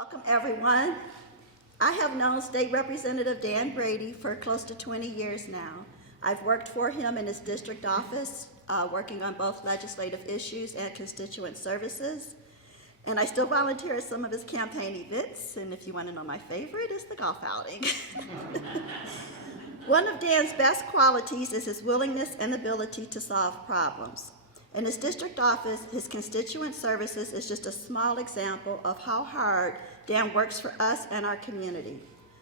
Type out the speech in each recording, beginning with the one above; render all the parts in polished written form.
Welcome, everyone. I have known State Representative Dan Brady for close to 20 years now. I've worked for him in his district office, working on both legislative issues and constituent services. And I still volunteer at some of his campaign events, and if you want to know my favorite, it's the golf outing. One of Dan's best qualities is his willingness and ability to solve problems. In his district office, his constituent services is just a small example of how hard Dan works for us and our community.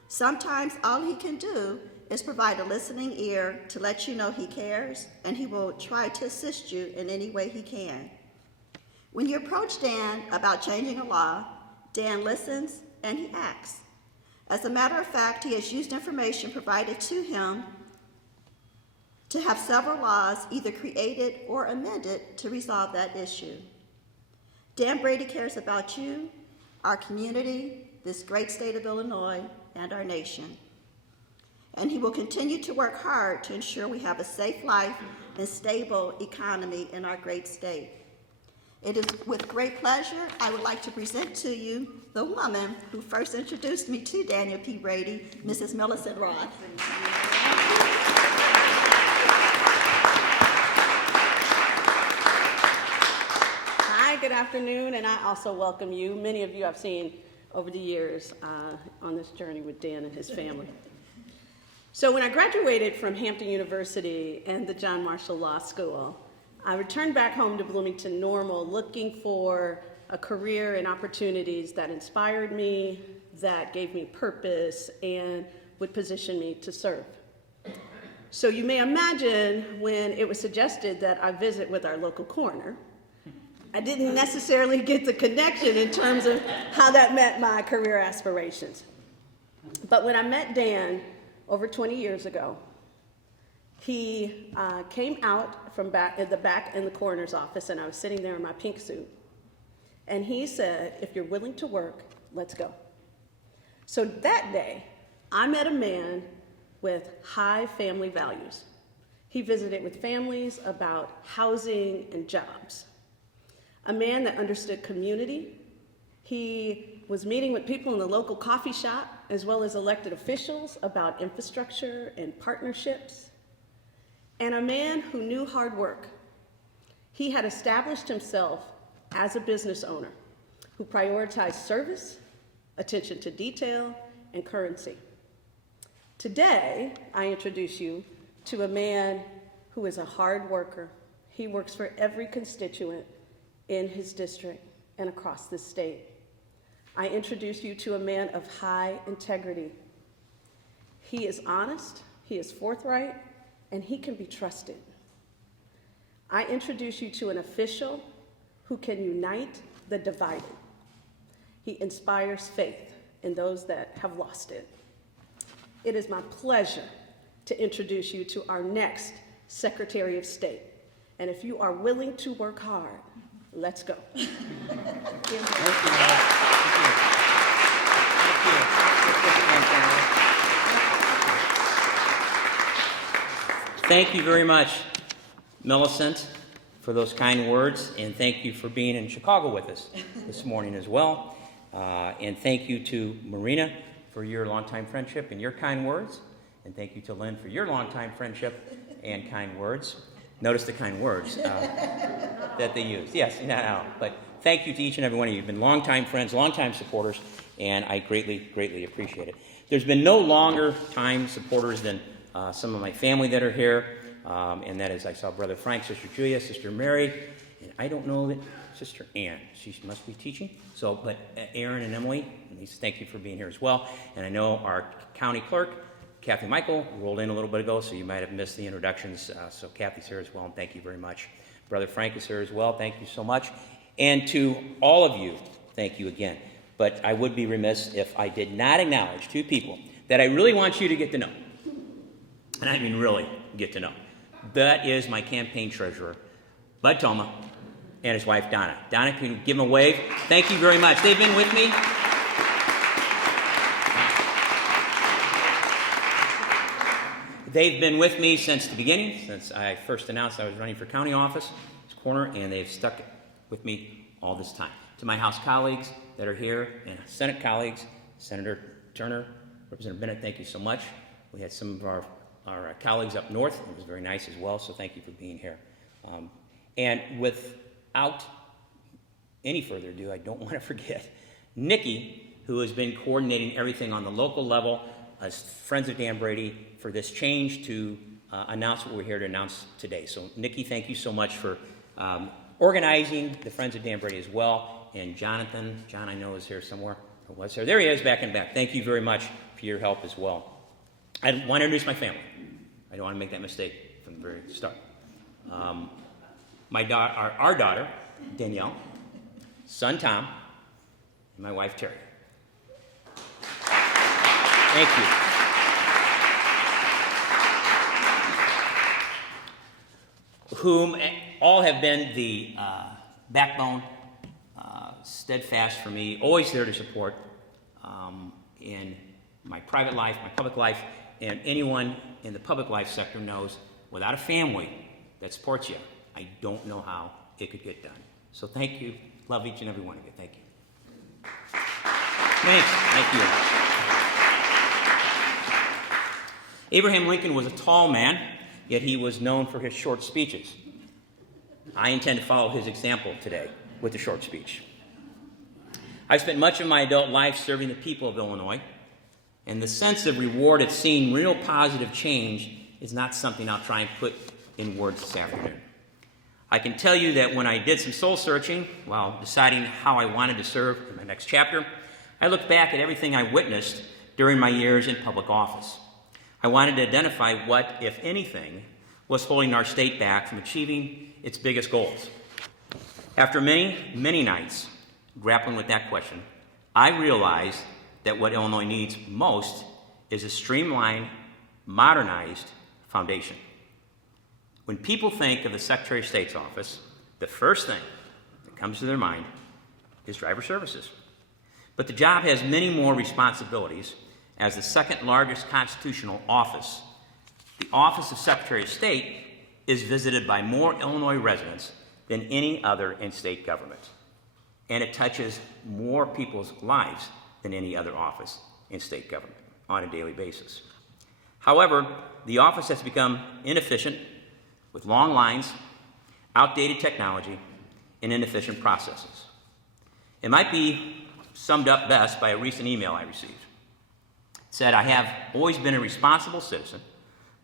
Sometimes all he can do is provide a listening ear to let you know he cares, and he will try to assist you in any way he can. When you approach Dan about changing a law, Dan listens and he acts. As a matter of fact, he has used information provided to him to have several laws either created or amended to resolve that issue. Dan Brady cares about you, our community, this great state of Illinois, and our nation. And he will continue to work hard to ensure we have a safe life and stable economy in our great state. It is with great pleasure I would like to present to you the woman who first introduced me to Daniel P. Brady, Mrs. Millicent Roth. Good afternoon, and I also welcome you. Many of you I've seen over the years on this journey with Dan and his family. So when I graduated from Hampton University and the John Marshall Law School, I returned back home to Bloomington Normal looking for a career and opportunities that inspired me, that gave me purpose, and would position me to serve. So you may imagine when it was suggested that I visit with our local coroner, I didn't necessarily get the connection in terms of how that met my career aspirations. But when I met Dan over 20 years ago, he came out from back in the coroner's office, and I was sitting there in my pink suit. And he said, "If you're willing to work, let's go." So that day, I met a man with high family values. He visited with families about housing and jobs. A man that understood community. He was meeting with people in the local coffee shop as well as elected officials about infrastructure and partnerships. And a man who knew hard work. He had established himself as a business owner who prioritized service, attention to detail, and currency. Today, I introduce you to a man who is a hard worker. He works for every constituent in his district and across this state. I introduce you to a man of high integrity. He is honest, he is forthright, and he can be trusted. I introduce you to an official who can unite the divided. He inspires faith in those that have lost it. It is my pleasure to introduce you to our next Secretary of State. And if you are willing to work hard, let's go. Thank you very much, Millicent, for those kind words, and thank you for being in Chicago with us this morning as well. And thank you to Marina for your longtime friendship and your kind words, and thank you to Lynn for your longtime friendship and kind words. Notice the kind words that they use. Yes, no, but thank you to each and every one of you. You've been longtime friends, longtime supporters, and I greatly, greatly appreciate it. There's been no longer time supporters than some of my family that are here, and that is, I saw Brother Frank, Sister Julia, Sister Mary, and I don't know that Sister Ann. She must be teaching. So, but Aaron and Emily, thank you for being here as well. And I know our county clerk, Kathy Michael, rolled in a little bit ago, so you might have missed the introductions. So Kathy's here as well, and thank you very much. Brother Frank is here as well. Thank you so much. And to all of you, thank you again. But I would be remiss if I did not acknowledge two people that I really want you to get to know. And I mean really get to know. That is my campaign treasurer, Bud Toma, and his wife, Donna. Donna, can you give them a wave? Thank you very much. They've been with me. They've been with me since the beginning, since I first announced I was running for county office, this corner, and they've stuck with me all this time. To my House colleagues that are here, and Senate colleagues, Senator Turner, Representative Bennett, thank you so much. We had some of our colleagues up north. It was very nice as well, so thank you for being here. And without any further ado, I don't want to forget Nikki, who has been coordinating everything on the local level as Friends of Dan Brady for this change to announce what we're here to announce today. So Nikki, thank you so much for organizing the Friends of Dan Brady as well. And Jonathan, John I know is here somewhere, or was here. There he is, back in back. Thank you very much for your help as well. I want to introduce my family. I don't want to make that mistake from the very start. Our daughter, Danielle, son Tom, and my wife Terry. Thank you. Whom all have been the backbone, steadfast for me, always there to support in my private life, my public life, and anyone in the public life sector knows without a family that supports you, I don't know how it could get done. So thank you. Love each and every one of you. Thank you. Thanks. Thank you. Abraham Lincoln was a tall man, yet he was known for his short speeches. I intend to follow his example today with a short speech. I've spent much of my adult life serving the people of Illinois, and the sense of reward at seeing real positive change is not something I'll try and put in words this afternoon. I can tell you that when I did some soul searching while deciding how I wanted to serve in my next chapter, I looked back at everything I witnessed during my years in public office. I wanted to identify what, if anything, was holding our state back from achieving its biggest goals. After many, many nights grappling with that question, I realized that what Illinois needs most is a streamlined, modernized foundation. When people think of the Secretary of State's office, the first thing that comes to their mind is driver services. But the job has many more responsibilities. As the second largest constitutional office, the office of Secretary of State is visited by more Illinois residents than any other in state government. And it touches more people's lives than any other office in state government on a daily basis. However, the office has become inefficient with long lines, outdated technology, and inefficient processes. It might be summed up best by a recent email I received. It said, "I have always been a responsible citizen,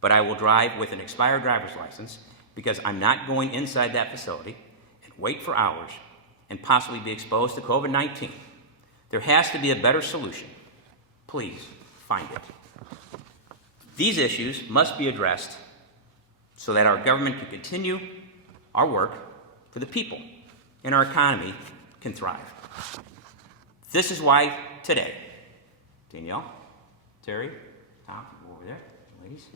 but I will drive with an expired driver's license because I'm not going inside that facility and wait for hours and possibly be exposed to COVID-19. There has to be a better solution. Please find it." These issues must be addressed so that our government can continue our work for the people and our economy can thrive. This is why today, Danielle, Terry, Tom, over there, ladies.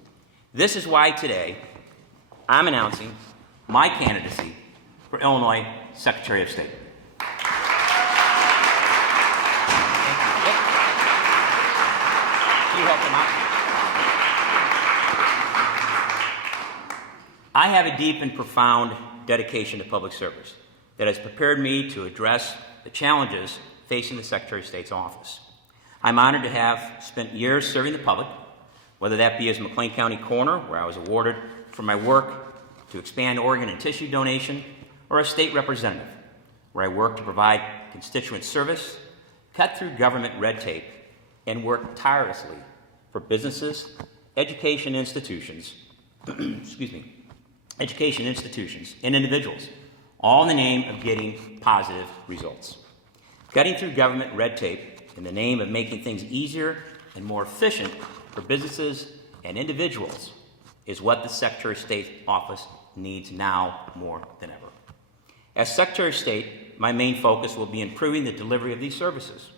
This is why today I'm announcing my candidacy for Illinois Secretary of State. Can you help them out? I have a deep and profound dedication to public service that has prepared me to address the challenges facing the Secretary of State's office. I'm honored to have spent years serving the public, whether that be as McLean County Coroner, where I was awarded for my work to expand organ and tissue donation, or as state representative, where I worked to provide constituent service, cut through government red tape, and work tirelessly for businesses, education institutions, education institutions, and individuals, all in the name of getting positive results. Cutting through government red tape in the name of making things easier and more efficient for businesses and individuals is what the Secretary of State's office needs now more than ever. As Secretary of State, my main focus will be improving the delivery of these services,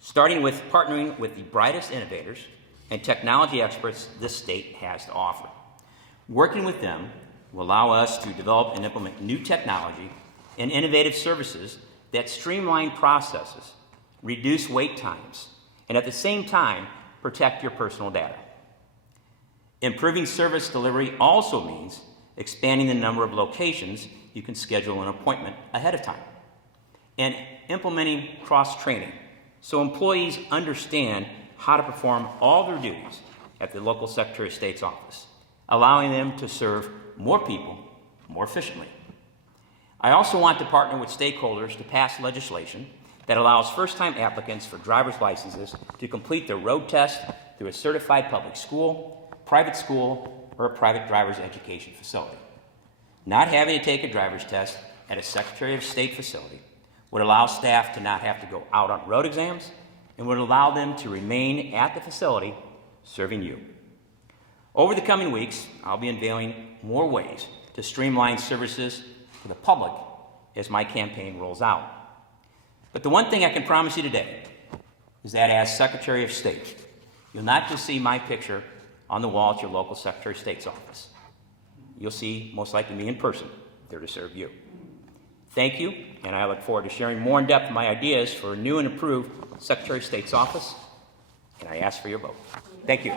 starting with partnering with the brightest innovators and technology experts this state has to offer. Working with them will allow us to develop and implement new technology and innovative services that streamline processes, reduce wait times, and at the same time, protect your personal data. Improving service delivery also means expanding the number of locations you can schedule an appointment ahead of time. and implementing cross-training so employees understand how to perform all their duties at the local Secretary of State's office, allowing them to serve more people more efficiently. I also want to partner with stakeholders to pass legislation that allows first-time applicants for driver's licenses to complete their road test through a certified public school, private school, or a private driver's education facility. Not having to take a driver's test at a Secretary of State facility would allow staff to not have to go out on road exams and would allow them to remain at the facility serving you. Over the coming weeks, I'll be unveiling more ways to streamline services for the public as my campaign rolls out. But the one thing I can promise you today is that as Secretary of State, you'll not just see my picture on the wall at your local Secretary of State's office. You'll see most likely me in person there to serve you. Thank you, and I look forward to sharing more in depth my ideas for a new and improved Secretary of State's office, and I ask for your vote. Thank you.